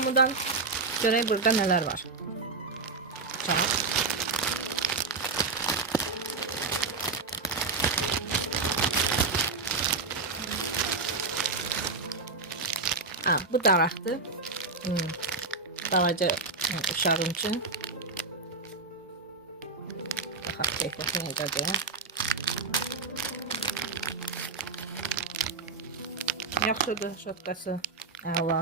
hamıdan. Görək burada nələr var. Çay. Ha, bu daraqdır. Balaca uşağım üçün. Baxaq keyfiyyəti necədir. Yaxşıdır şotkası. Əla.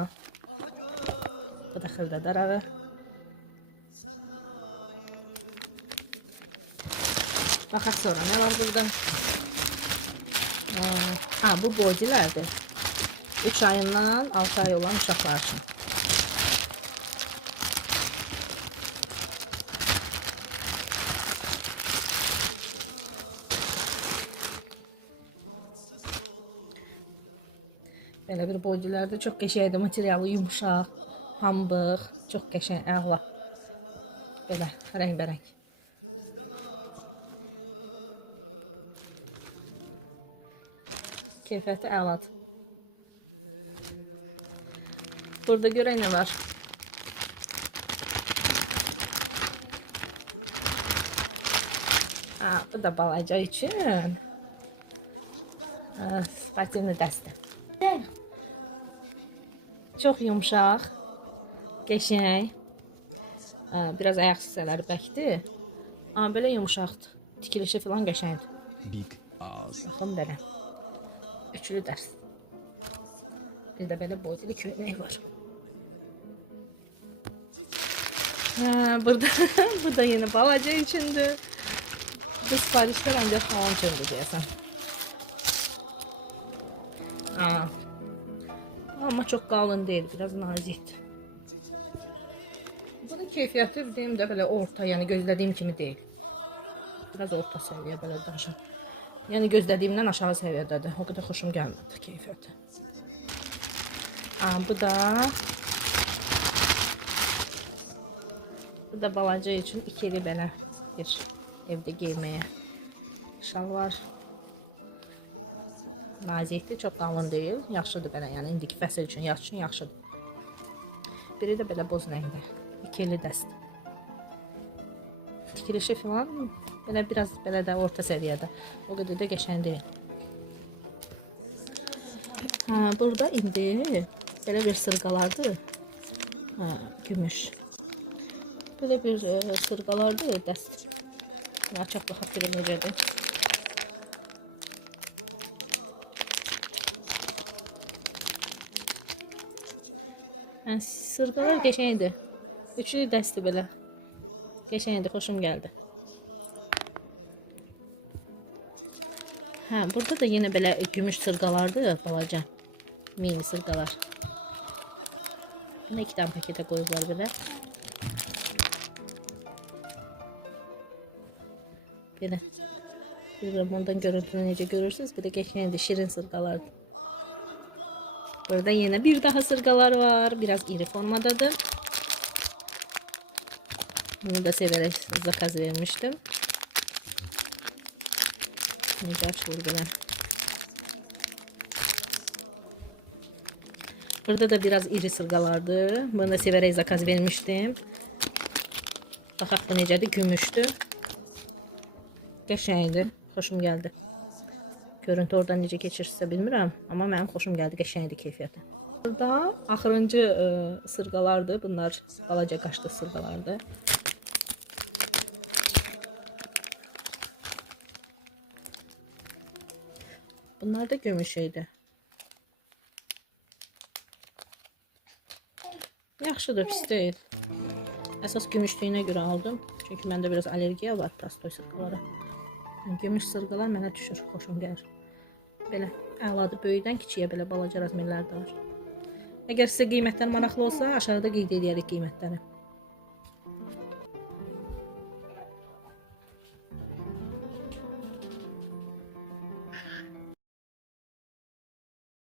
Bu da xırda darağı. Baxaq sonra nə var burada? Ha, bu bodilərdir. 3 ayından 6 ay olan uşaqlar üçün. Belə bir bodilərdir. Çox qəşəngdir. Materialı yumuşaq, pambıq, çox qəşəng, əla. Belə rəngbərəng. Keyfiyyəti əladır. Burada görək nə var. Ha, bu da balaca üçün. Sportivni dəstə. Çox yumuşaq, qəşəng. Biraz ayaq hissələri bəkdir. Amma belə yumuşaqdır. Tikilişi falan qəşəngdir. Baxın belə. Üçlü dəst. Bir də belə bodili köynək var. Bu da yeni balaca üçündür. Bu siparişlər ancaq falan üçündür deyəsən. Amma çox qalın deyil, biraz nazikdir. Bunun keyfiyyəti deyim də belə orta, yəni gözlədiyim kimi deyil. Biraz orta səviyyə belə daşın. Yəni gözlədiyimdən aşağı səviyyədədir. O qədər xoşum gəlmədi keyfiyyəti. Bu da balaca üçün ikili belə bir evdə geyməyə şalvar. Nazikdir, çox qalın deyil. Yaxşıdır belə, yəni indiki fəsil üçün, yaz üçün yaxşıdır. Biri də belə boz rəngdə. İkili dəst. Tikilişi falan belə biraz belə də orta səviyyədə. O qədər də qəşəng deyil. Burada indi belə bir sırğalardır. Gümüş. Böyle bir sırğalardır dəst. Açaq baxaq görə necədir. Sırğalar qəşəngdir. Üçlü dəsti belə. Qəşəngdir, xoşum gəldi. Burada da yine belə gümüş sırğalardır, balaca. Mini sırğalar. Bunu 2 tane pakete qoyublar belə. Belə. Bilirəm, ondan görüntünü necə görürsünüz. Bir də qəşəngdir, şirin sırğalardır. Burada yine bir daha sırğalar var. Biraz iri formadadır. Bunu da severek zakaz vermiştim. Necə açılır belə. Burada da biraz iri sırğalardır. Bunu da severek zakaz vermiştim. Baxaq bu necədir? Gümüşdür. Qəşəngdir. Xoşum gəldi. Görüntü oradan necə keçirsə bilmirəm. Amma mənim xoşum gəldi. Qəşəngdir keyfiyyəti. Burada axırıncı sırğalardır. Bunlar balaca qaşlı sırğalardır. Bunlar da gümüş idi. Yaxşıdır, pis deyil. Əsas gümüşlüyünə görə aldım. Çünki məndə biraz allergiya var prostoy sırğalara. Gümüş sırğalar mənə düşür, xoşum gəlir. Belə əladır, böyükdən kiçiyə belə balaca razmerlər də var. Əgər sizə qiymətlər maraqlı olsa, aşağıda qeyd edərik qiymətləri.